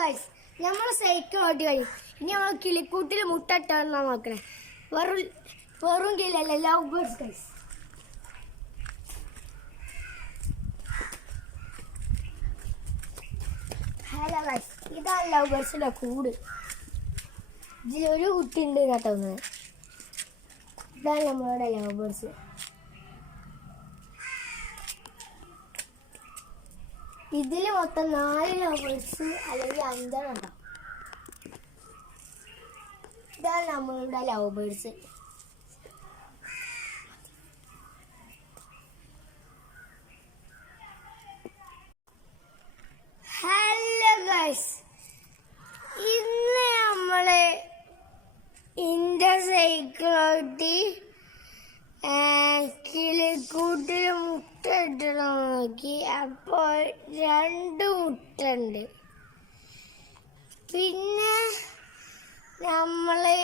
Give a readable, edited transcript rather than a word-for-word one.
Guys, നമ്മൾ cycle ഓട്ടി കഴിയും. ഇനി നമ്മൾ കിളിക്കൂട്ടിൽ മുട്ടട്ടാണ് നോക്കണേ. വെറും കിളിയല്ല, love birds guys. Hello guys, ഇതാണ് ലവ് ബേർഡ്സിന്റെ കൂട്. ഇതിലൊരു കുട്ടി ഉണ്ട് കേട്ടോ. ഇതാണ് നമ്മളുടെ ലവ് ബേർഡ്സ്. ഇതില് മൊത്തം 4 ലവ് ബേർഡ്സ് അല്ലെങ്കിൽ 5 ഉണ്ടാവും. ഇതാണ് നമ്മളുടെ ലവ് ബേർഡ്സ്. ഹലോ ഗൈസ്, ഇന്ന് നമ്മള് സൈക്കിൾ ഓട്ടി കിളിക്കൂട്ടിൽ മുട്ട ഇട്ടണം നോക്കി. അപ്പോൾ 2 മുട്ട ഉണ്ട്. പിന്നെ നമ്മള്